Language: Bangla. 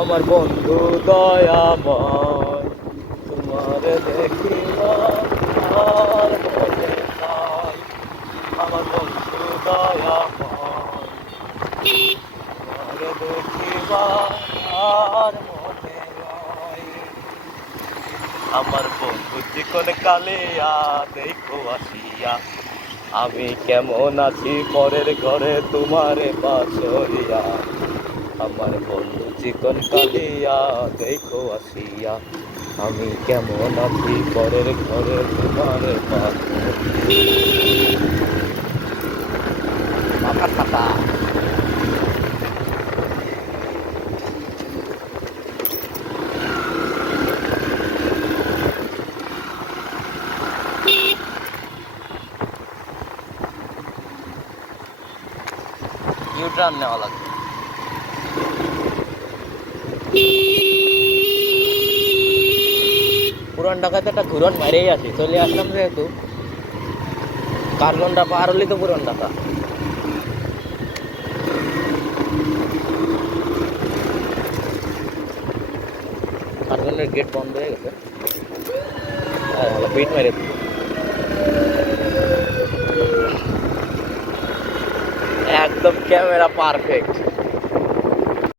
আমার বন্ধু দয়াময়, তোমার নাই। আমার বন্ধু দয়াময়, তোমার দেখিবার আর আমার বন্ধু চিকন কালিয়া দেখো আসিয়া, আমি কেমন আছি পরের ঘরে তোমারে বাসরিয়া আমার বন্ধু চিকন কালিয়া, দেখো আসিয়া, আমি কেমন আছি? পরের ঘরে তোমারে থাকা ইউটার্ন নেওয়া লাগবে। পুরান ঢাকাতে একটা ঘুরন মারেই আছি, চলে আসলাম যেহেতু। কার্বনটা পার হলেই তো পুরান ঢাকা কার্বনের গেট বন্ধ হয়ে গেছে। পিট মেরে। একদম ক্যামেরা পারফেক্ট